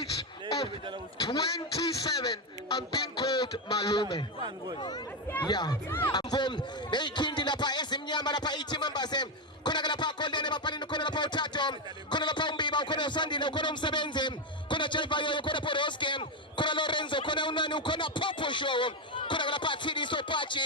age of 27, I'm being called Malume. Yeah. I'm from 18 lapa esimnyama lapa 18 members. Kuna lapa Golden Mapalino, kuna lapa Tatum, kuna lapa Mbiba, kuna Sandino, kuna Msebenze, kuna Chevayo, kuna Podoskem, kuna Lorenzo, kuna Unanu, kuna Popo Show, kuna lapa Tidi so Pachi,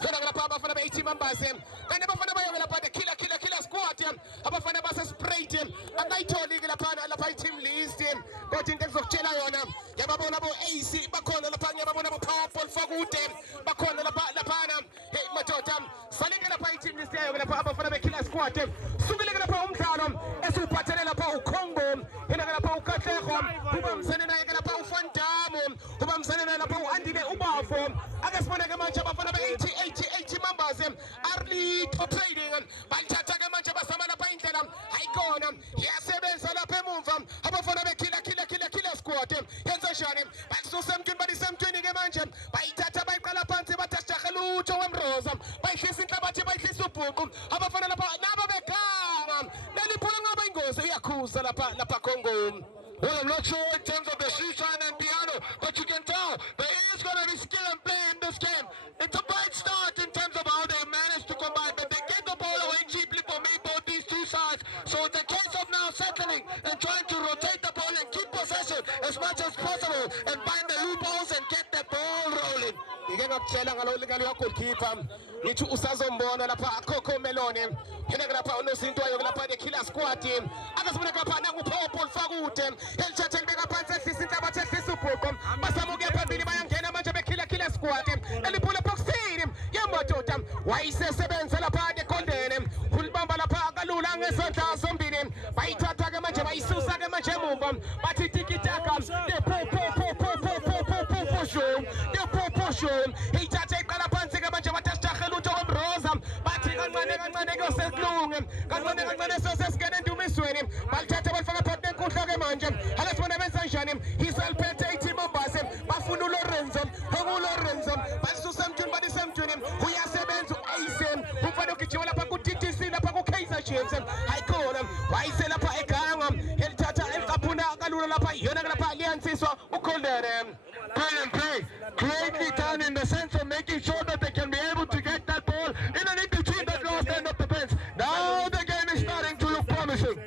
kuna lapa for the 18 members. And never for the killer squad. About for the bus spray him. And I told you lapa team list him. But in terms of Chelayona, Yababonabo AC, Bakona Lapanya, Babonabo powerful for good him, Bakona Lapana, hey Matotam, Saling in a fight team this day, I'm going to pop for the killer squad. Subiling in a pound town, Esu Patanella Pau Congo, in a Pau Catehom, Ubam Senna, a Pau Fantam, Ubam Senna, a Pau Andy Uba form. I guess when I come on for the 80 members, early trading, Bantaka Manchaba Samana Paintelam, Iconum, yes, 7 Salapemum, about for the killer squad, yes, I shot him, but so some good body, some tuning a mansion, by Tata by Calapanti, but Tachakalu, Joam Rosam, by his Intabati, by his Supum, about for the Nabacam, then he pulling up and goes, Yakuza Lapa Congo. Well, I'm not sure in terms of the shoeshine and piano, but you can tell there is going to be skill and play in this game. It's a bright start in terms of how they managed to combine, but they get the ball away cheaply for me, both these two sides. So it's a case of now settling and trying to rotate the ball and keep possession as much as possible and find the loopholes and get the ball rolling. You up Chela and could keep you to Usazombona, Coco Meloni, Henagrapa, no Sinto, the killer squad team. I just want to go now with powerful Fagutem. El Chatel Mega Panzer, Sisita Supocom, Masamuga, Billy Bayankena, Mancha killer squad team, and the Pula Box Stadium, Yamatotam, why is the 7 Salapa de Condemn, Hulbamba Paga Lulang, Santa Zombinim, Baita Tagamacha, Susaga Machamum, Batiki Takam, the show, the show, he touched Kalapansiga Machamata Haluto Rosam, Batigan Manego says Lungam, Ganmanego says getting to miss him, Baltata for the Potten Kutagamanja, Alas Manavan he's Alpete Timobasem, Bafuno Lorenzo, Homo Lorenzo, Basusam Tumbadi Sam to him, we are 7 to Asen, who Padokichola Pakuti, the Paco Kaiser Chiefs, I call them, why sell a Paekam, El Tata, El Capuna, Galula, Yonagapa, Liansis, who call them. Play and play, greatly done in the sense of making sure that they can be able to get that ball in an in-between that last end of the fence. Now the game is starting to look promising.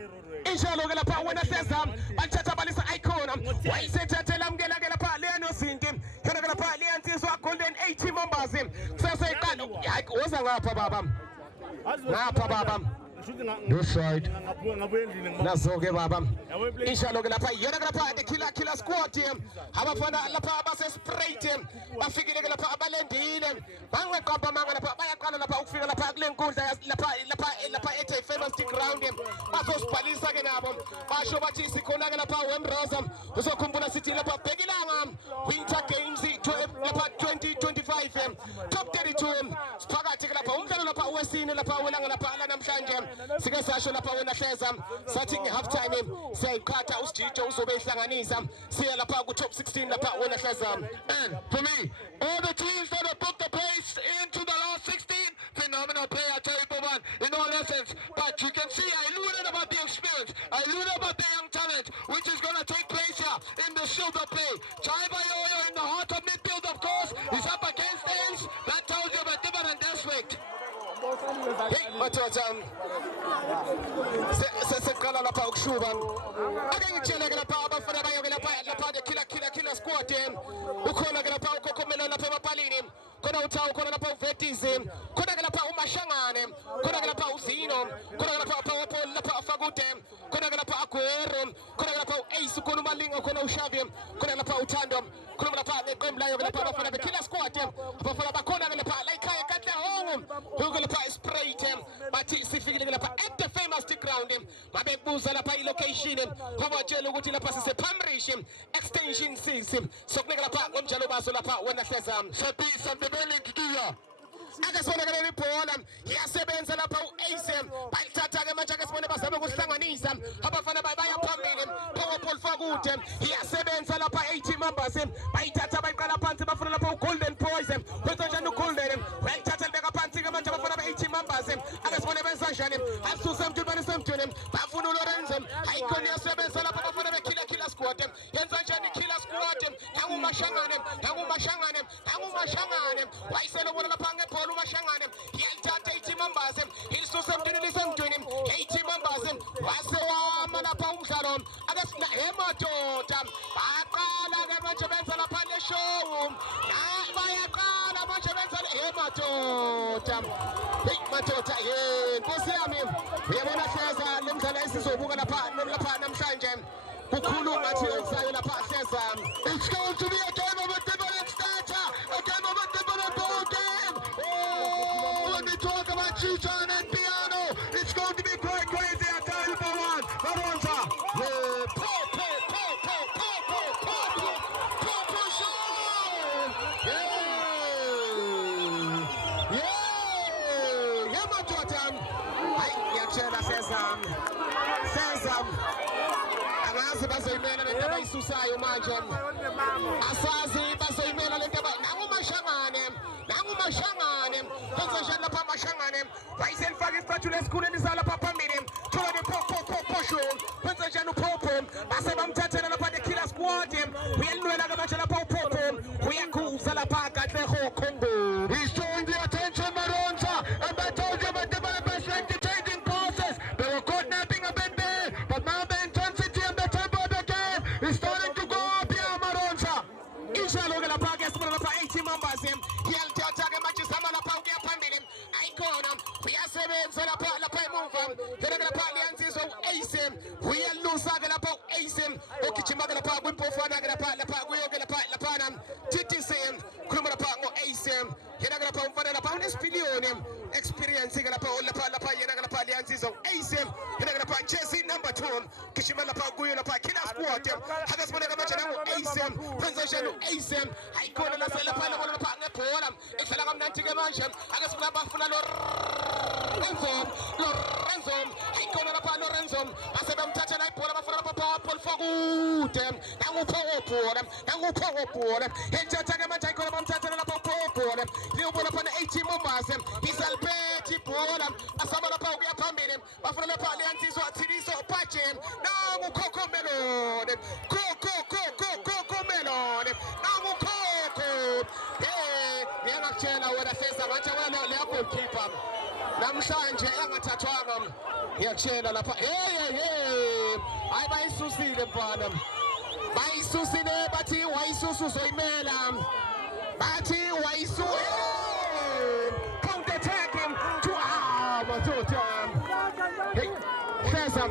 Inshallah, when I say some, Manchata Balisa Icon, why say Tatelam Gelapa, Leano Sintim, Kanagapa, Leantis, Golden 80 members. So say, I was a Rapabam. This side. That's okay, Babam. Inshallah, the killer squad team. Have a fun at La Paba spray team. I figure the Lapa Valentine. Banga Compamanga, Papa, Figure La Paglen goes as Lapa famous stick round him. Basos Palisa Ganabum, Bashovachi Sikonagapa, Wembrosam, the Sokumbuna City Lapa Peginam, Winter Games 2025, top 32, Spagatic Lapa, Lapa, Westin, Lapa, Langanapa, Shanjam. Sigasasho na pawe na sheza starting half time say Kata Usticho Usobe Sanganisa see la pagu top 16 la pawe na sheza. And for me, all the teams that have put the place into the last 16, phenomenal player Terry Boban in all essence. But you can see I alluded about the experience, I alluded about the young talent which is going to take place here in the silver play. Chaiba Yoyo in the heart of midfield, of course, is up against Ace. That tells you about different aspect. Hey, Matotam. C'est Kala la Pauk Shuban. I think you're going to power for the killer squad team. Ukona gonna power Cokomela la Papa Palinim. Kona Utau, Kona Pau Vetism, Kona gonna power Mashanganem, Kona gonna power Zino, Kona gonna power La Fagutem, Kona gonna power Querum, Kona gonna power Ace, Kona Malingo, Kona Shavium, Kona gonna power Tandem, Kona gonna power the Gomla, gonna power for the killer squad team. But for the Bacona gonna power like Kaya Kata home. Who gonna power spray team, but it's gonna power at the famous stick round him. My big booze on a pie location him. Hova Jello Gutila passes a Pamrishim, extension system. So Nigga Park, Jaloba Sola Park, when I says, so peace of the building to do ya. I just want to report them. He has 7 and about ASM. By Tataga Majakas, when the Basama was Sanganism, Habafana by Pambilim, powerful for Gutem. He has 7 and about 80 members. By Tata by Kalapanta for Golden Poison. When Tajano Golden, when Tata Megapantiga Maja for 80 members. I just want to mention him. I've to some to him. Bafuno Lorenzo. I couldn't have 7 and about for the killer squad. yenza njani killer squad nangu mashangane wayiselo bona lapha ngebhola umashangane yalithatha iThimambazi ilisusa emntwini lisemntwini iThimambazi wase wama lapha umdlalo akasina emadoda baqala ke manje benza lapha neshow bayaqala manje benza emadoda madoda nkosi yami uyabona hleza lemdlalo esizobuka lapha namhlanje kukhulu ngathi uzayo lapha hleza. It's going to be a game of a different starter, a game of a different ball game. Oh, when we talk about Chuchan and Piano, it's going to be quite crazy. I tell you for one, Maronza. Angazi bazoyimela lento abayisusayo manje asazi bazoyimela lento nangu mashangane kwenza njani lapha mashangane wayiselifaka isipatula esikhuleni salapha phambili thola nephosho kwenza njani uphopho base bamthathela lapha the-killer squad uyalinwela ke manje lapha uphopho uyakhuza lapha Katlego Khumbu. He's showing the attention, Maronza, and I told you about the best changing passes. They were caught napping a bit there, but now the intensity and the tempo of the game is starting to go up here, Maronza. Inshallah, la pa guest la pa iThimambazi yalithatha ke manje sama lapha ukuya phambili ayikona uyasebenza lapha emuva yena lapha liyansizwa uAce uyalusa ke lapha uAce ogijima ke lapha kwimpofana ke lapha kuyoke lapha TTC khuluma lapha ngoAce yena ke lapha umfana lapha unesipiliyoni experience ke lapha yena ke lapha liyansizwa uAce yena ke lapha jersey number 2 gijima lapha kuyo lapha killer squad akasibona ke manje nangoAce kwenza njani uAce ayikona lapha ngebhola edlala kamnandi ke manje akasibona abafuna Lorenzo ayikona lapha Lorenzo base bamthatha la ibhola bafuna lapha powerful fokude nangu bhola ethatha ke manje ayikona bamthatha lapha bhola liyobola lapha iThimambazi isalpeti ibhola asaba lapha ukuya phambili bafuna lapha liyansizwa Thiriso Pache nangu Khokhomelo nangu Khokho ngiyakutshela wena sesa ngathi wena le goalkeeper namhlanje engathathwanga ngiyakutshela lapha hayi bayisusile mfana bayisusile bathi wayisusu uzoyimela bathi wayisu counter attacking to madoda Hleza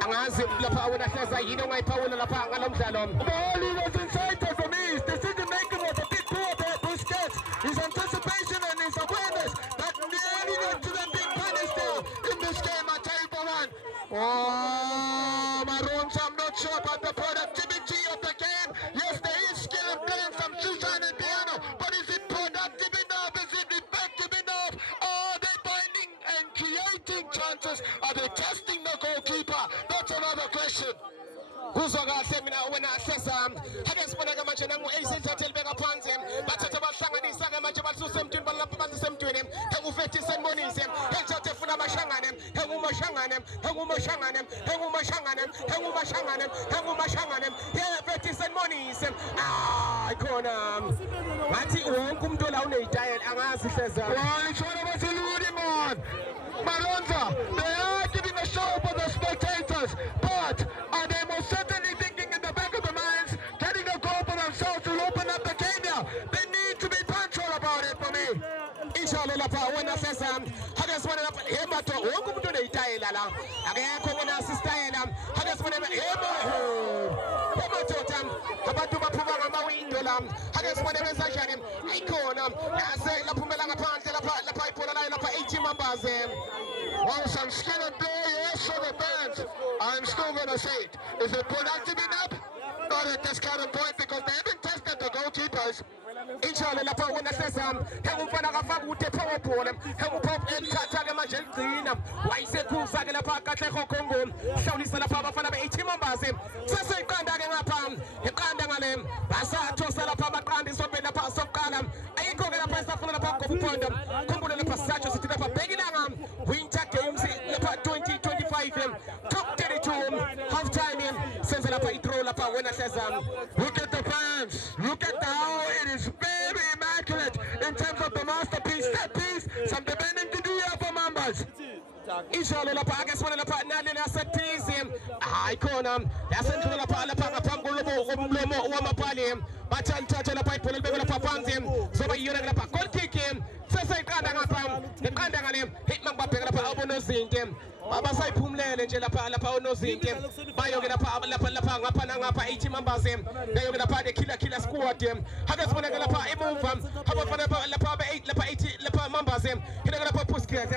angazi lapha wena Hleza yini ongayiphawula lapha ngalomdlalo. Ball was inside for me. Decision making was a bit poor there. Busquets, his anticipation and his awareness that needed to be big punished there in this game. I tell you for one. Oh, Maroons, I'm not sure about the productivity of the game. Yes, there is skill in playing some Chuchan and Piano, but is it productive enough? Is it effective enough? Are they finding and creating chances? Are they testing the goalkeeper? That's another question. Kuzwa kahle mina wena Hleza ake sibona ke manje nangu AC thathe libeka phansi bathatha bahlanganisa ke manje basuse emntwini balapha basuse emntwini engu50 senibonise ethathe efuna abashangane engumashangane yeah 50 senibonise ikhona ngathi wonke umuntu la uneyitayela angazi Hleza walithola basiludi man Maronza. They are giving a show for the spectators, but are they most certainly thinking in the back of their minds, getting a goal for themselves to open up the game now? They need to be punctual about it for me. Inshallah, lapha wena Hleza ake sibona lapha emato wonke umuntu uneyitayela la akekho wena asistayela ake sibona emadoda abantu baphuma ngamawindo la ake sibona benza njani ayikhona nase laphumela ngaphandle lapha ibhola layo lapha iThimambazi. Well, some skill and play, yes, for the fans. I'm still going to say it. Is it productive enough? Not at this current point because they haven't tested the goalkeepers. Inshallah lapha wena Hleza engumfana kafaka uthe power engupop elithatha ke manje ligcina wayisekhuza ke lapha Katlego Khumbu hlawulisa lapha abafana beIThimambazi seseyiqanda ke ngapha iqanda ngale basathosa lapha amaqanda isobhe lapha sokuqala ayikho ke lapha isafuna lapha ngobuphondo khumbule lapha satsho sithi lapha bhekilanga Winter Games lapha 2025 top 32 half time senza lapha idraw lapha when I says Look at the fans. Look at how it is very immaculate in terms of the masterpiece. That piece, some depending to do here for members. Inshallah la pa agas wala la pa nali na sa tizim ay konam yasan ko la pa pangulo mo wa mapalim batan tata la pa pulol be la pa panzim so ba yura la pa gol kikim sa kanda ngapam kanda ngalim hit magbape la pa abono zintim baba say pumlele nje la pa ono zintim bayo la pa ngapa 80 members dayo la pa de kila squad hagas wala la pa imumvam haba fa la pa 8 la pa 80 la pa members hina la pa puskiyat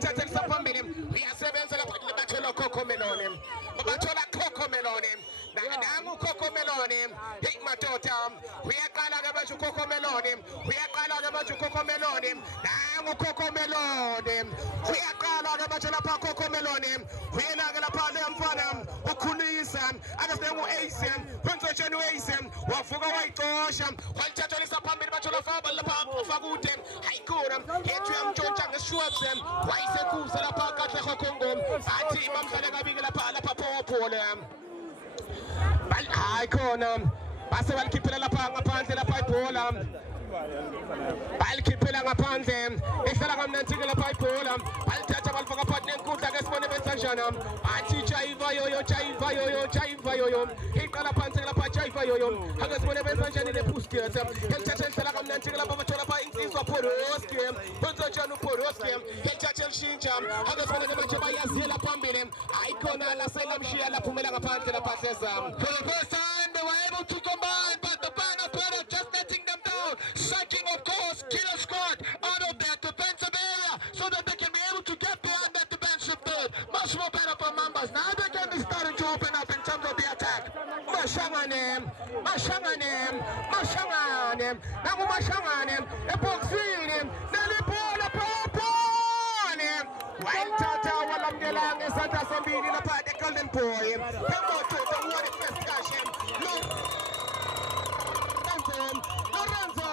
tata sa pambe we are seven batola coco melonim batola coco melonim nangu coco melonim hikma totam we are kala gabachu coco melonim we are kala gabachu coco melonim nangu coco melonim we are kala gabachu la pa coco melonim we are la pa mfanam ukulisam agastengu asem kunzo chenu asem wafuga waitosham walchatoli sapambe batola fa la pa fagutem haikuram hetu amjoncha ngashuabsem waise kusala pa katle Congo ati mamsale kabigela pa la pa popole bal icon base bal kipela la pa ngaphansi la pa ibola bal kipela ngaphansi isala kamnantika la pa ibola bal thatha bal faka phat nenkundla ke sibone bensanjana ati jaiva yoyo iqala phansi la pa jaiva yoyo ake sibone bensanjana le puskiyat elithatha isala kamnantika la pa bathola pa insizwa poroski bensanjana poroski elithatha elishintsha ake sibone ke manje bayazela phambili ayikona la selamshiya la phumela ngaphansi la pa sesam For the first time, they were able to combine, but the Bana Pera just letting them down. Sucking, of course, Killer Squad out of their defensive area so that they can be able to get behind that defensive third. Much more better for members. Now they can be starting to open up in terms of the attack. Mashanganem, epoxinim, nalipola poponim. While Tata Walamgelang is at a in a part of Golden Boy. Come on, Tata, what is discussion? Lorenzo,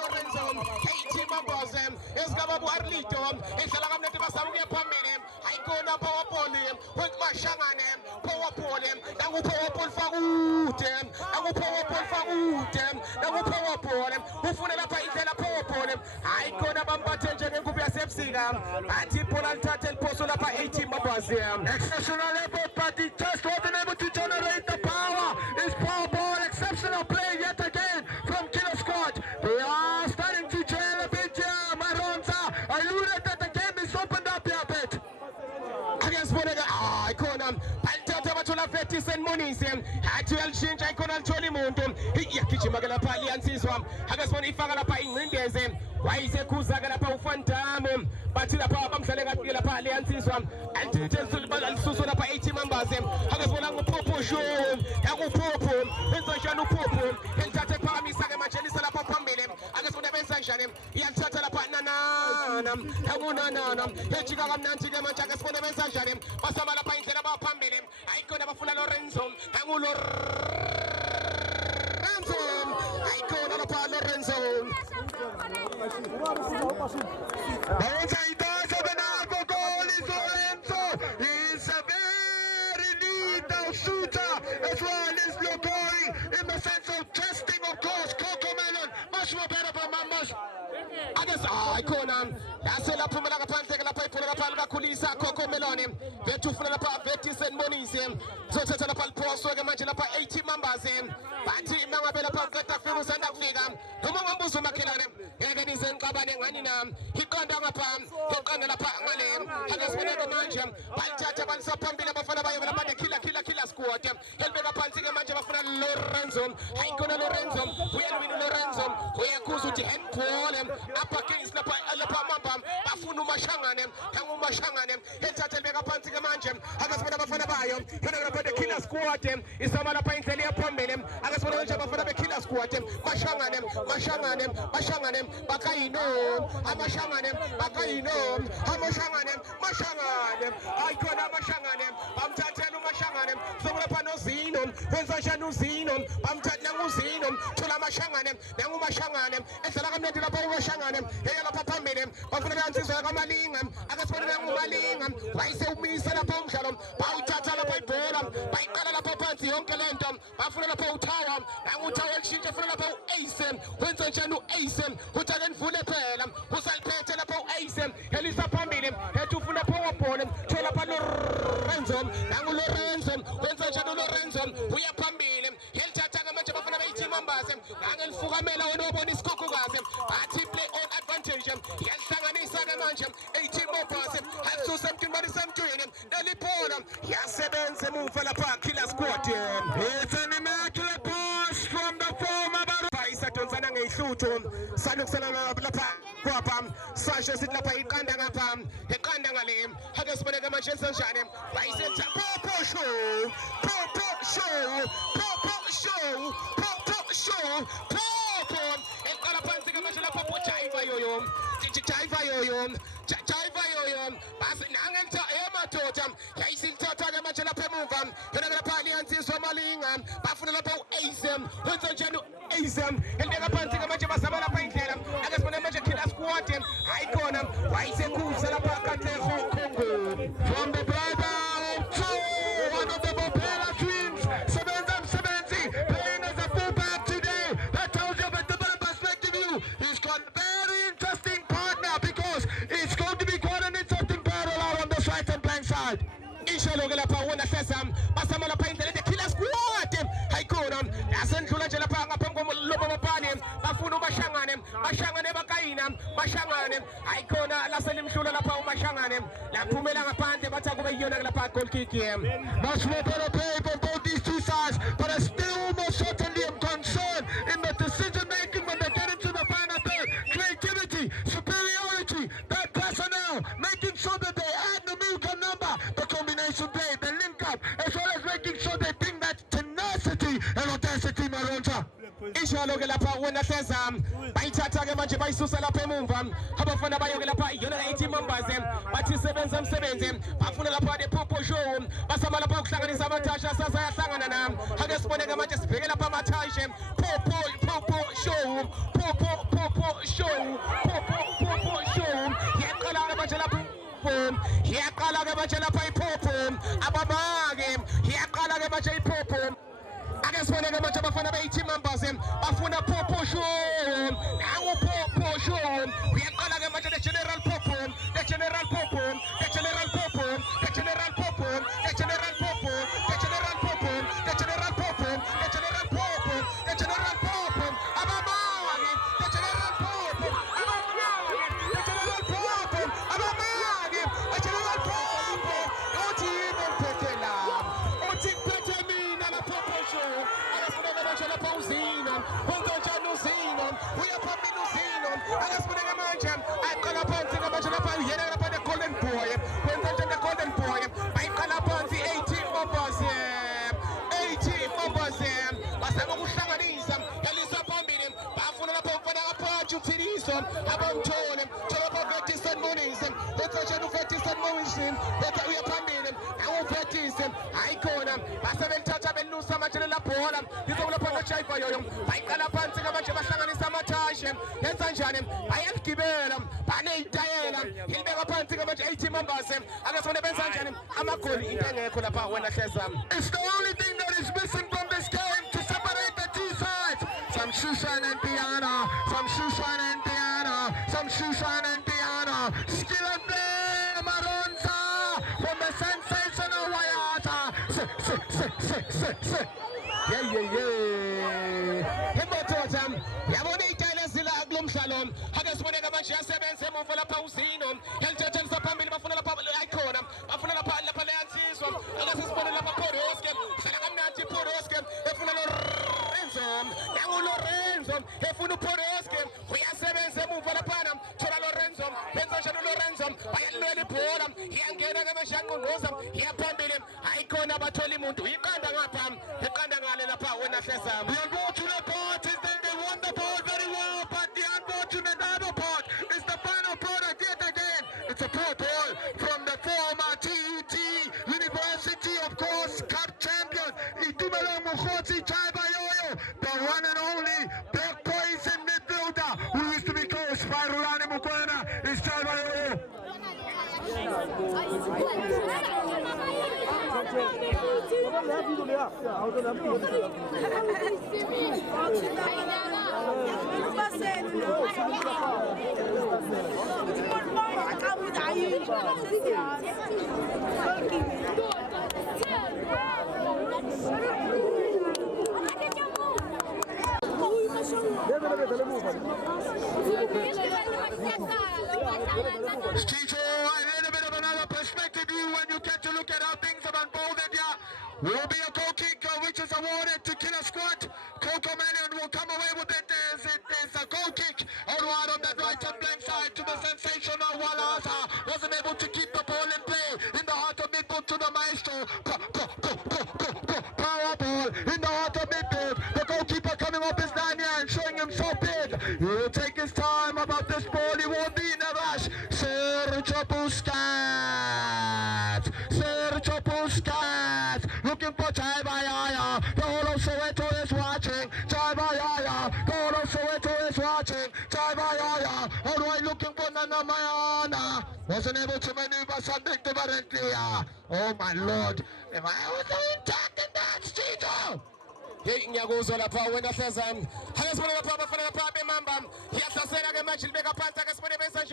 Lorenzo, Katie Mambosem, Escavabu Arlito, Esalam Netimasamuia Paminim, I go now power polim, with Mashanganem, power polim, that will power pol fagutem, I will power pol fagutem, that will power polim, who for the power polim, I go now Bambajan and Kubia Sepsiga, Antipola Tatel Posola 18 Mambosem. Exceptional effort, but he just wasn't able to generate the power. It's power ball, exceptional play yet again from Killer Squad. They are starting to trail a bit here. Maronza alluded that the game is opened up here a bit. Against Bonega, Iconam, Pantata Batula Fetis and Monism, Actual Change Iconal Cholimuntum, Yakichimagala Pali and Siswam, Hagasoni Fagalapa in Windesem, why is a Kuzagalapa Fantamum, Batila Pabam Salega Pali and Siswam, and to tell Susula 80 members, Hagasona Popo Show, Yago Popo, Pensashanu Popo, and Tata Pami Sagamacheli Salapa Pambilim, Agasona Bensansham, Yantata Patnanam, Tamunanam, Hechigam Nantigam, Chagasona Bensansham, Pasamala Painted about Pambilim, I could have a full Lorenzo, Angulo Ransom, I could have a Lorenzo. He's a very lethal shooter as well as Lokori in the sense of testing, of course. Cocomelon, much more better for members. I guess I can't. That's a lot of Pumala Pantega, la Pipula Palga Kulisa, Cocomeloni, Vetufana Vetis and Monism, Zotala Palposo, Manjala 80 members in Pati Mamabella Pagata Fimus and Africa, Humambusu Makinam, Evanis and Cabananam, he gone down upon, he gone on a Pangalim, and has been a mansion, Pantata and Sapambina Bafana, Killer squad, helping a Pantiga Manjafana Lorenzo, Haikona Lorenzo, we are with Lorenzo, we are Kusuti and Paul, Upper Kings, Lapamam, Bafunu Mashanganem, Tamu Mashanganem, Hetatel Mega Pantiga Manjam, Agaspada Bafana Bayo, the killer squad, is some other paint upon them, Agaspada Bafana killer squad, Mashanganem, Bakaino, Amashanganem, I could have Mashanganem, Bamtatanu Mashanganem, Somapano Zinum, Pensashanu Zinum, Bamtatanu Zinum, Tula Mashanganem, Namu Mashanganem, and Salam Mashanganem, Hela Papa made him, Bafanatis Malingam, Agaspada Malingam, why so me set up Shalom, Pautata by Bolam, by Kalapa Pantio, yonke lento bafuna lapha uTawa nanguTawa elishintsha funa lapha uAce wenza njani uAce uthi ake nivule phela usaliphethe lapha uAce elisa phambili ethi ufuna power ball thola lapha Lorenzo nanguLorenzo wenza njani uLorenzo uya phambili elithatha ke manje bafuna beyithi members angelifukamela wena ubona isikhukhukazi bathi play on advantage yalihlanganisa ke manje 18 members have to something but something neliphola yasebenza emuva lapha killer squad It's an immaculate pass from the former isadonsana ngeyihluthu sanukusana lapha kwapha sasho sithi lapha iqanda ngapha eqanda ngale ake sibone ke manje senjani bayisetha popo show popo eqala phansi ke manje lapha uJaiva yoyo Jaiva yoyo basi nangelitha emadoda yayisilithatha ke manje lapha emuva yona lapha Alliance Somalinga bafuna lapha uAce wenza njani uAce elibeka phansi ke manje basaba lapha indlela ake sibone manje killer squad ayikhona wayisekhuza lapha Katlego Congo from the brother of one of the Bopela twins, Sebenzi, playing as a fullback today. That tells you about the perspective view. He's got a very interesting partner because it's going to be quite an interesting battle out on the right-hand flank side. Ishalo ke lapha wona sesam basama lapha indlela the killer squad ayikhona yasendlula nje lapha ngaphambi komlobo mabhani bafuna bashangane bakayina bashangane ayikhona laselimhlula lapha umashangane laphumela ngaphandle bathi kube yiyona ke lapha goal kick Much more better play for both these two sides, but I still most certainly am concerned in the decision making when they get into the final third. Creativity, superiority, that personnel, making sure that they add the milk and number, the combination play, the link up, as well as making sure they bring that tenacity and audacity, Maronta. Ishalo ke lapha wona sesam bayithatha ke manje bayisusa lapha emumva abafana bayo ke lapha yona 18 members bathi sebenza umsebenzi bafuna lapha the popo show basama lapha ukuhlanganisa amathasha sasayahlangana nami ake sibone ke manje sibheke lapha amathasha popo show yaqala ke manje lapha yaqala ke manje lapha ipopo abamake yaqala ke manje ipopo ake sibone ke manje abafana be-18 members bafuna popo show nangu popo show uyaqala ke manje the general popo abamthole thola Vettis and Moniz bethatha uVettis and Moniz betha uyaphambili awuVettis ayikhona basebelithatha belusa manje labhola izolapha noJaiva yoyo bayiqala phansi ke manje bahlanganisa amathashe yenza njani bayaligibela baneyitayela ilibeka phansi ke manje 18 members ake sibone benza njani amagoli into engekho lapha wena hlezami. It's the only thing that is missing from this game to separate the two sides. Some Shushan and Piana, some Shushan and Piana, some Shushan and Piana. Skill and play, Maronza from the sensational Wayata. Himototam, Yamonita Lesila Aglum Shalom, Hagasmonega Manchester, Semola Pausino, Helton Sapamil Mafuna Icona, Mafuna Palanciso, Alasis Ponala Poroskem, Salamanati Poroskem, Efuno Lorenzo, Efuno Poroskem, we are 7 Semola Panam, Tora Lorenzo, Pension Lorenzo, I am really poor, Yangana Shango Rosam, Yapambilim, Icona Batolimuntu, Yukandangapam, Yukandangala when I say some. The unfortunate part is that they won the ball very well, but the unfortunate other part is the final product yet again. It's a poor ball from the former TUT University, of course, Cup champion, Itumelo Mukhosi Jaiva Yoyo, the one and only black poison midfielder who used to be coached by Rulani Mukwena, is Jaiva Yoyo. Chicho, a little bit of another perspective view when you get to look at how things have unfolded here. Will be a goal kick which is awarded to Killer Squad. Coco Manion will come away with it. There's a goal kick out wide on that right hand flank side to the sensational Walasa. Wasn't able to keep the ball in play in the heart of midfield to the maestro. Power ball in the heart of midfield. The goalkeeper coming up his line here and showing him so big. He will take his time about this ball. He won't be in a rush. Sergio Busquets. Sergio Busquets. Looking for Jai Bayaya. The whole of Soweto is watching. Jai Bayaya. The whole of Soweto is watching. Jai Bayaya. All right, looking for Nana Mayana. Wasn't able to maneuver something differently. Oh my Lord. If I was intact in that street. Hey, Nyagozo la pa wenda sasa. Hagas mwana la pa bafana la pa bemamba. Yasa sena ke match beka panta ke spone message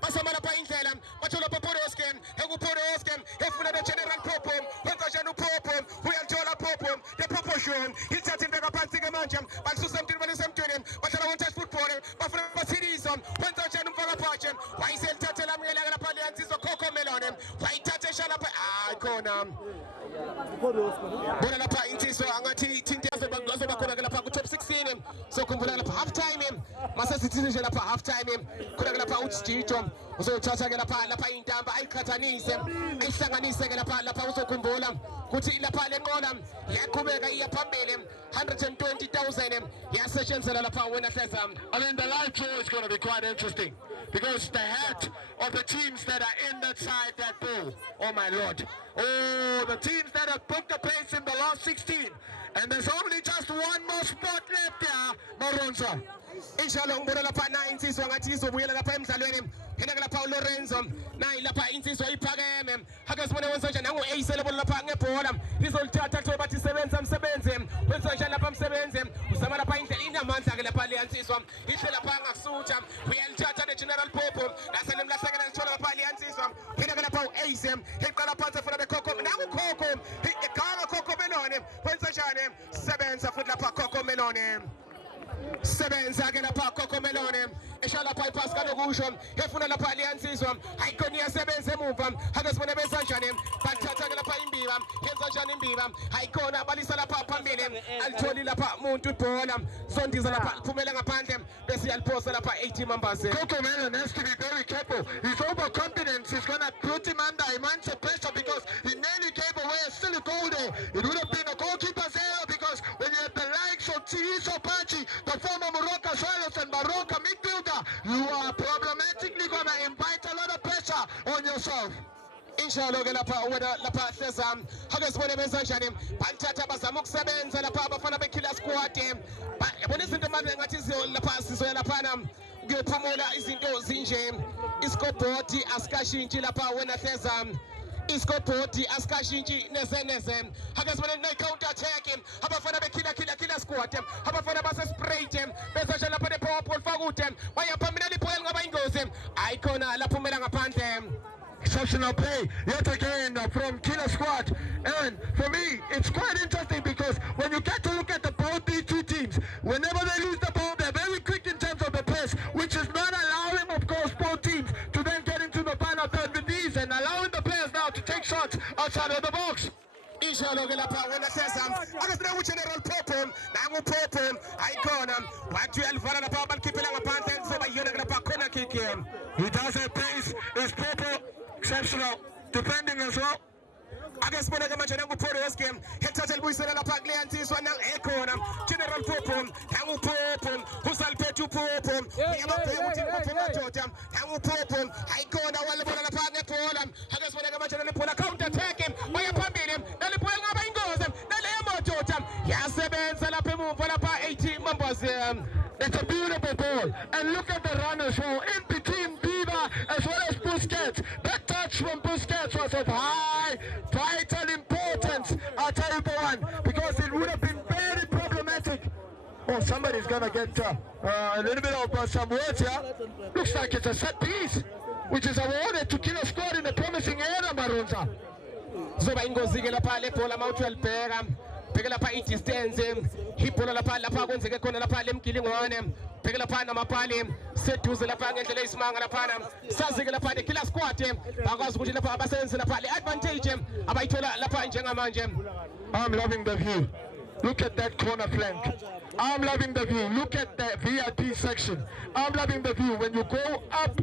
Basa mala pa intela. Machola pa poroskem. Hegu poroskem. Hefuna the general popom. Wenta janu popom. We are jola popom. The proportion. He's chatting beka panta ke mancham. But so something when it's empty. But I want to football. Bafana pa series on. Wenta janu pa pachem. Why sell tatela mela la pa liantis o Coco Melon. Why tate shala pa kona. Bona la pa intiso angati tinte top 16 so kumbula la half time masa sitini la half time kuna la uchito uzo chacha la intamba ayikhathanise ayihlanganise la uzo kumbula kuthi la lenqola yaqhubeka iya phambili 120,000 yasetshenzela la wena hleza. I mean, the live draw is going to be quite interesting because the head of the teams that are in that side, that pool, oh my Lord, oh, the teams that have booked the place in the last 16, and there's only just one more spot left there, Maronzo. Inshallah ngibona lapha na insizwa ngathi izobuyela lapha emdlalweni phela lapha uLorenzo nayi lapha insizwa iphakeme akasibone wenza njani nangu Ace lebona lapha ngebhola izolithatha kuthiwa bathi sebenza umsebenzi wenza njani lapha umsebenzi usama lapha indlela inamandla ke lapha liyansizwa ihle lapha ngakusutha uyalithatha le General Popo nasele mlahlekela ngithola lapha liyansizwa phela lapha uAce eqala phansi funa bekhokho nangu Coco igama Coco Melone wenza njani sebenza futhi lapha Coco Melone sebenza ke lapha Coco Melone eshala pha ipass kalokusho efuna lapha liyansizwa ayikoni yasebenza emuva akasibone benza njani bathatha ke lapha imbiba yenza njani imbiba ayikona balisa lapha phambili alitholi lapha umuntu ibhola sondiza lapha liphumela ngaphandle bese yaliphosa lapha 80 members. Coco Melone has to be very careful. His overconfidence is going to put him under immense pressure because he nearly gave away a silly goal there. It would have been a goalkeeper's error because when you have the likes of Tiso Pachi, the former Morocco Suarez and Morocco midfielder, you are problematically going to invite a lot of pressure on yourself. Inshallah ke lapha wena lapha hleza akasibone benza njani bathatha bazama ukusebenza lapha abafana beKiller Squad yabona izinto manje ngathi lapha sizoya lapha kuyophumula izinto zinje iskobhodi asikashintshi lapha wena hleza iskobhodi asikashintshi neze akasibone na counter attack abafana beKiller Squad abafana base sprayed bese nje lapha ne power ball fakude bayaphambana liphela ngaba ingozi ayikona laphumela ngaphandle. Exceptional play yet again from Killer Squad, and for me it's quite interesting because when you get to look at both these two teams, whenever they lose the ball they're very quick in terms of the press, which is not allowing of course both teams to then get into the final third with ease and allowing the players now to take shots outside of the box. Inshallah ke lapha wena hleza akasibone uGeneral Popo nangu Popo ayikona wathi uyalivala lapha balikhiphela ngaphandle kuzoba yona ke lapha corner kick. He does have pace, is Popo exceptional defending as well. Akasibone ke manje nangu Podolski hethatha libuyisela lapha kuleyansizwa nang ekhona General Popo nangu Popo usaliphethe uPopo uyababheka ukuthi Popo madoda nangu Popo ayikona walibona lapha ngebhola akasibone ke manje naliphola counter attack bayaphambili naliphola ngaba ingozi naleyo madoda yasebenza lapha emuva lapha 80 members. It's a beautiful ball, and look at the runners who in between Bieber as well as Busquets. That touch from Busquets was of high, vital importance. Oh, somebody's gonna get a little bit of some words here. Looks like it's a set piece, which is awarded to Killer Squad in a promising area, Maronza. Zoba ingozi ke lapha le bhola mawuthi uyalibheka bheke lapha i-distance ibhola lapha kwenzeke khona lapha lemgilingwane bheke lapha namapali seduze lapha ngendlela eyisimanga laphana sazi ke lapha le-Killer Squad bakwazi ukuthi lapha abasebenzi lapha le-advantage abayithola lapha njengamanje. I'm loving the view. Look at that corner flank. I'm loving the view. Look at that VIP section. I'm loving the view. When you go up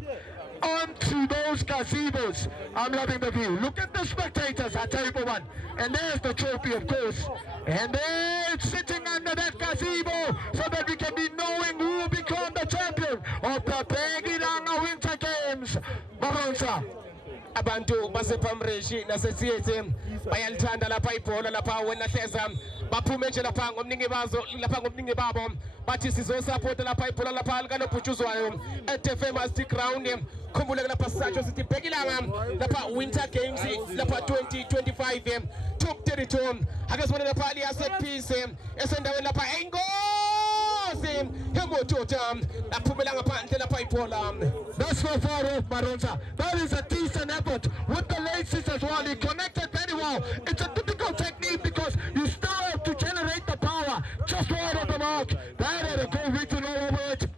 onto those gazebos, I'm loving the view. Look at the spectators, I tell you one. And there's the trophy, of course. And there it's sitting under that gazebo so that we can be knowing who will become the champion of the Pegiranga Winter Games. Maronsa. Abantu basephamreshi nasesiyethe bayalithanda lapha ibhola lapha wena hleza baphume nje lapha ngomningi bazo lapha ngomningi babo bathi sizosupport lapha ibhola lapha likanobhutshuzwayo at Famous Ground. Khumbule lapha sisatsho sithi Bhekilanga lapha Winter Games lapha 2025 top territory ake sibone lapha aliya set piece esendaweni lapha engozi emotota laphumela ngaphandle lapha ibhola. That's not far off, Maronza. That is a decent effort with the laces as well. He connected very well. It's a typical technique because you still have to generate the power just right at the mark. That had a goal written all over it.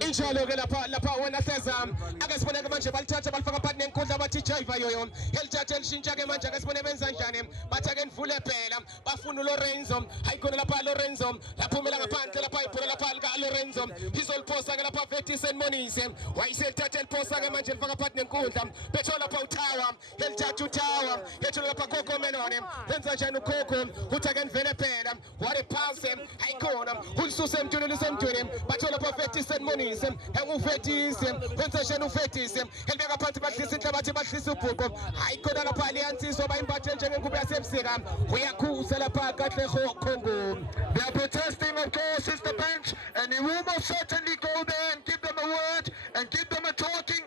Injalo ke lapha wena hleza ake sibone ke manje balithatha balifaka phakathi nenkundla bathi jiva yoyo elithatha elishintsha ke manje ake sibone benza njani bathi ake nivule phela bafuna uLorenzo hayikhona lapha Lorenzo laphumela ngaphandle lapha ibhola lapha lika Lorenzo izoliphosa ke lapha Vetis and Monise wayiselithatha eliphosa ke manje lifaka phakathi nenkundla bethola lapha uTawa elithatha uTawa yethola lapha Gogo Menone lenza njani uGogo uthi ake nivele phela what a pass hayikhona ulisuse emntwini lisemntwini bathola lapha Vetis and Monise enguVetis wenza njani uVetis elibeka phansi bahlisa inhlabathi bahlisa ubhuqo hayikhona lapha aliyansizwa bayimbathe njengengubo yasebusika uyakhuza lapha kahle Khongo. They are protesting, of course, it's the bench, and he will most certainly go there and give them a word and give them a talking.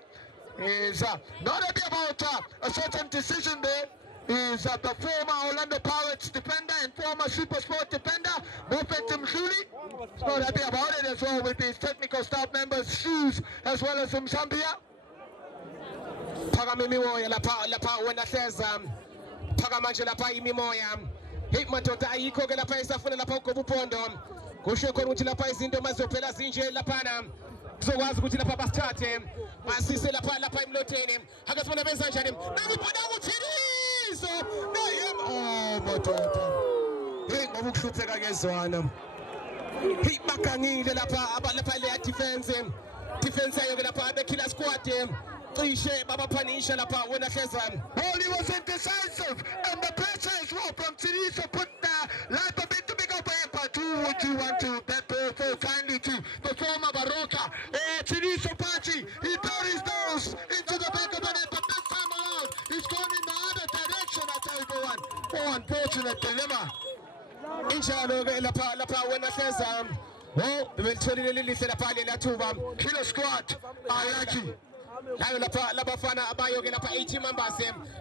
Is not only about a certain decision there. Is the former Orlando Pirates defender and former Supersport defender, Mofet Mhluli. He's not happy about it as well with his technical staff members' shoes as well as from Zambia. Phakama imimoya lapha wena hleza phakama nje lapha imimoya hey madoda ayikho ke lapha isafuna lapha uGobo Uphondo kusho khona ukuthi lapha izinto mazizophela zinje laphana kuzokwazi ukuthi lapha basithathe basise lapha emlotheni ake sibone benza kanjani nakubona ukuthiniso nayem oh madoda hey ngoba ukuhlupheka kezwana hey bakangile lapha le defense ayo ke lapha beKiller Squad cishe babapanisha lapha wena hlezana. Well, he was indecisive, and the pressure as well from Tiriso put the life a bit to big up but who would you want to bet so kindly to the former Baroka? Tiriso Pachi, he threw his nose into the back of the net, but this time around, he's gone in the other direction, I tell you one. Oh, unfortunate dilemma. Injalo ke lapha wena hlezana. Well, belitholile lihle lapha lela thuba. Killer Squad, Ayaki. Layo lapha fana abayo ke lapha 80 members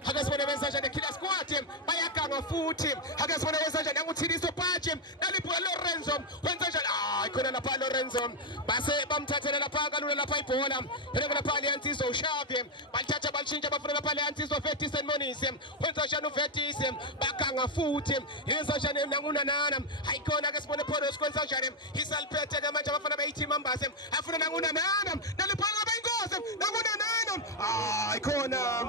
ake sibone benza njani Killer Squad bayaganga futhi ake sibone benza njani nguThiriso Pachi nalipho Lorenzo wenza njani khona lapha Lorenzo base bamthathela lapha kalula lapha ibhola yena lapha aliyansizwa uShavi balithatha balishintsha bafuna lapha aliyansizwa Vetis and Monise wenza njani uVetis baganga futhi yenza njani nangunanana hayikhona ake sibone Photos kwenza njani isaliphethe ke manje abafana be-80 members afuna nangunanana nalipho abayingozi ikhona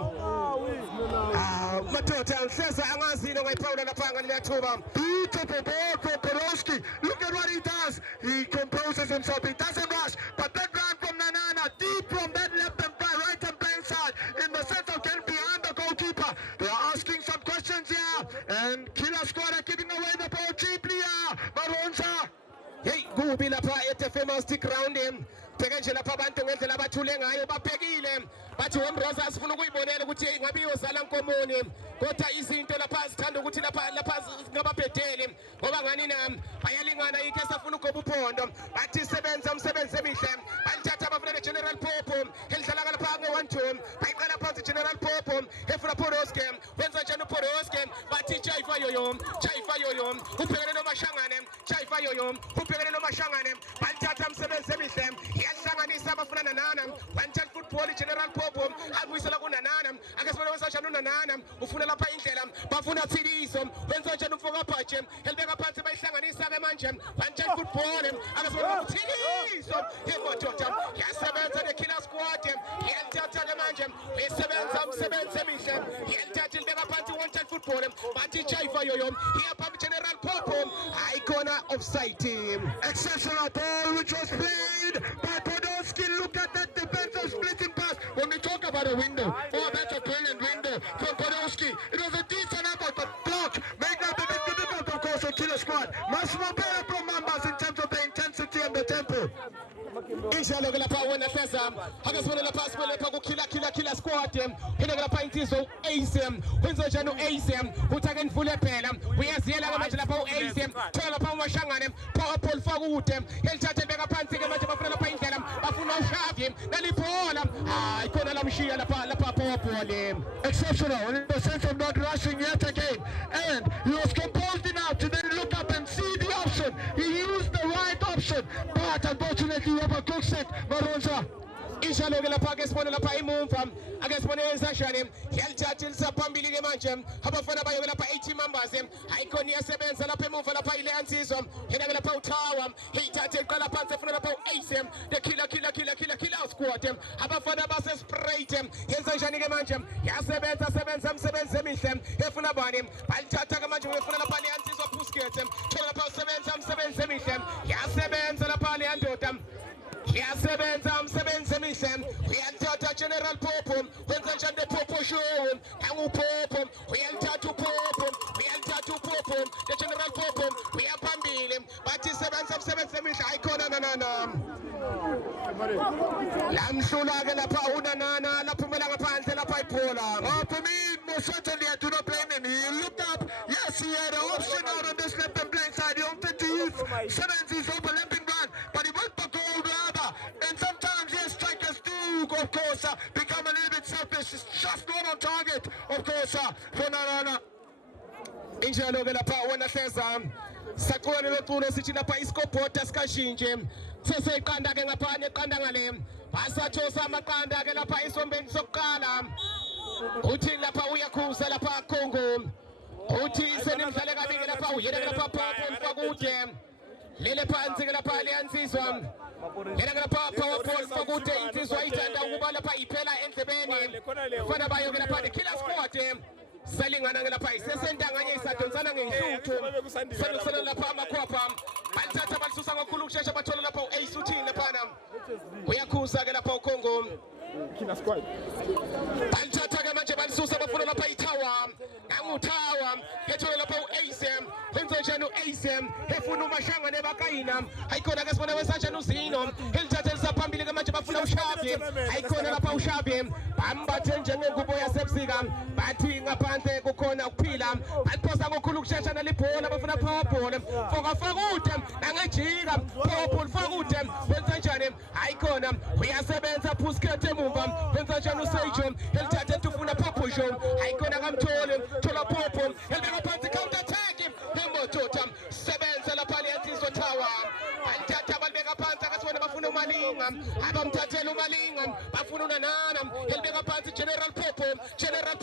madoda ngihleza angazini ongayiphawula lapha ngaliyathuba. Beautiful ball for Borowski. Look at what he does. He composes himself. He doesn't rush. But that run from Nanana, deep from that left and right and bank side, in the sense of getting behind the goalkeeper. They are asking some questions here. And Killer Squad are giving away the ball cheaply here. Maronza. Hey, kubi lapha at Famous Ground. Bheke nje lapha abantu ngendlela abathule ngayo babhekile bathi Womrosa sifuna ukuyibonela ukuthi ngabe iyozala nkomoni kodwa izinto lapha sithanda ukuthi lapha ngababhedeli ngoba ngani nami bayalingana yikho esafuna uGobo Uphondo bathi sebenza umsebenzi emihle balithatha bafuna General Popo helidlala lapha nge-1-2 bayiqala phansi General Popo efuna Poroske wenza njani uPoroske bathi Jaifa yoyo ubhekene noMashangane Jaifa yoyo ubhekene noMashangane balithatha umsebenzi emihle yahlanganisa abafuna Nanana one-touch football General Popo abuyisela kuNanana akesibona wenza njani uNanana ufuna lapha indlela bafuna Thidiso wenza njani umfoka Bhaje elibeka phansi bayihlanganisa ke manje one-touch football akesibona Thidiso yemotoda yasebenza ne-killer squad yalithatha ke manje uyisebenza umsebenzi emihle yalithatha ilibeka phansi one-touch football bathi Jaifa yoyo iyaphambi General Popo ayikona offside team. Exceptional ball which was played by Podolski. Look at that defensive splitting pass. When we talk about a window, oh, that's a brilliant window from Podolski. It was a decent effort, but block made that a bit difficult, of course, for Killer Squad. Much more better from Mambas in terms of the intensity and the tempo. Ishalo ke lapha wena Feza akasibona lapha asibona lapha ku killer squad phela ke lapha insizwa uACM wenza njani uACM uthi ake nivule phela uyaziyela ke manje lapha uACM thola lapha uMashangane powerful fakude elithathe beka phansi ke manje bafuna lapha indlela bafuna uShavi naliphola hayi khona lamshiya lapha powerful Exceptional in the sense of not rushing yet again, and he was composed enough to then look up and see the option. He used the right option, but unfortunately overcooked it. Maronza. Ishalo ke lapha ke sibona lapha imumva ake sibona esashane yalithathilisa phambili ke manje abafana bayo ke lapha 80 members ayikoni yasebenza lapha emumva lapha ile ansizwa yena ke lapha uThawa hithathe iqala phansi efuna lapha uACM the killer squad abafana base straight yenza njani ke manje yasebenza umsebenzi emihle efuna bani balithatha ke manje efuna lapha le ansizwa Busquets thola lapha usebenza umsebenzi emihle yasebenza lapha le andoda yasebenza umsebenzi emihle uyalithatha General Popo wenza njani Popo show anguPopo uyalithatha uPopo the General Popo uyaphambili bathi sebenza umsebenzi emihle ayikhona Nanana lamhlula ke lapha uNanana laphumela ngaphandle lapha ibhola. For me, most certainly I do not blame him. He looked up, yes, he had an option out on this left and playing side. He opted to use Seven's overlapping run, but he went for goal rather. And sometimes, yes, strikers do, of course, become a little bit selfish. It's just not on target, of course, for Nanana. Injalo ke lapha wena Feza saqola loculo sithi lapha iskobhoda sikashintshe seseyiqanda ke ngaphana eqanda ngale basathosa amaqanda ke lapha isombeni sokuqala uthi lapha uyakhuza lapha Congo uthi senimdlale kabili lapha uyena lapha Popo mfakude lele phansi ke lapha aliyansizwa yena ke lapha Popo mfakude insizwa ithanda ukuba lapha iphela endlebeni fana bayo ke lapha killer squad salingana ke lapha isesentanganye isadonsana ngenhluthu selusana lapha amakhwapha balithatha balisusa ngokukhulu ukushesha bathola lapha uAce uthini laphana uyakhuza ke lapha uCongo Killer Squad. balithatha ke manje balisusa bafuna lapha iThawa nanguThawa ethola lapha uACM wenza njani uACM efuna uMashangane bakayina ayikhona ke sibona wesanjani uZino elithatha lisaphambili ke manje bafuna uShavi ayikhona lapha uShavi bambathe njengengubo yasebusika bathi ngaphandle kukhona ukuphila baliphosa ngokukhulu ukushesha nalibhola bafuna powerball fokafakude nangejika powerful fakude wenza njani ayikhona uyasebenza Busquets emumva wenza njani uSejo elithathe tufuna Popo show ayikhona kamthole thola Popo elibeka phansi counter attack emotoda sebenza lapha liyansizwa Thawa alithatha balibeka phansi akasibona bafuna uMalinga abamthathela uMalinga bafuna uNanana elibeka phansi General Popo elibeka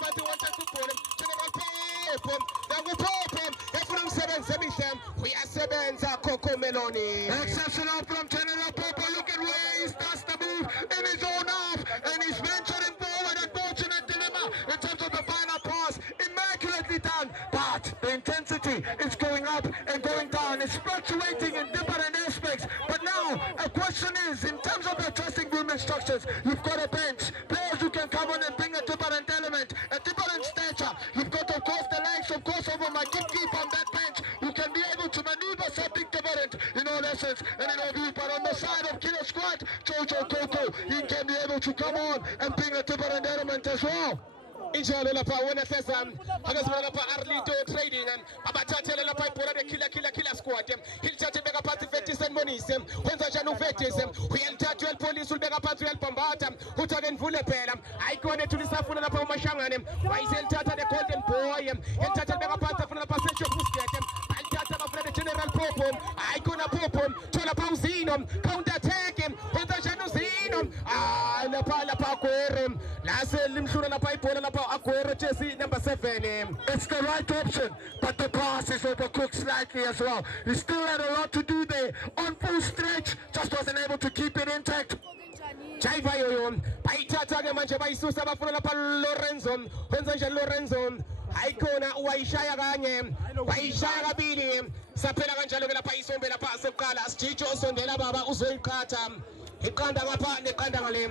phansi one-touch football General Popo nanguPopo efuna umsebenzi emihle uyasebenza Coco Meloni. Exceptional from General Popo. Look at where he starts to move in his own half, and he's venturing forward. Unfortunate dilemma in terms of the final pass. Immaculately done, but the intensity is going up and going down. It's fluctuating in different aspects. But now, a question is, in terms of the trusting movement structures, you've got a bench, players who can come on and bring a different element, a different stature. You've got, of course, the likes of Kosovo Magipki on that bench, who can be able to maneuver something different in all essence and in all view. But on the side of Killer Squad, Jojo Coco, he can be able to come on and bring a different element as well. Injalo lapha wena Feza akasibona lapha Arlito trading abathathele lapha ibhola le killer squad Adonis wenza njani uVetis uyalithatha uyalipolisa ulibeka phansi uyalibhambata uthi ake nivule phela ayikona etulisafuna lapha umashangane wayiselithatha the golden boy yalithatha libeka phansi afuna lapha Sergio Busquets ayithatha bafuna the general Popo ayikona Popo thola pha uZino counter attack wenza njani uZino lapha Aguero lase limhlula lapha ibhola lapha Aguero jersey number 7 It's the right option, but the pass is overcooked slightly as well. He still had a lot to do there. On full stretch, just wasn't able to keep it intact. Jaiva yoyo bayithatha ke manje bayisusa bafuna lapha Lorenzo wenza njani Lorenzo ayikona uwayishaya kanye bayishaya kabili saphela kanjalo ke lapha isombe lapha sekuqala sijijo usondela baba uzoyiqhatha iqanda ngapha neqanda ngale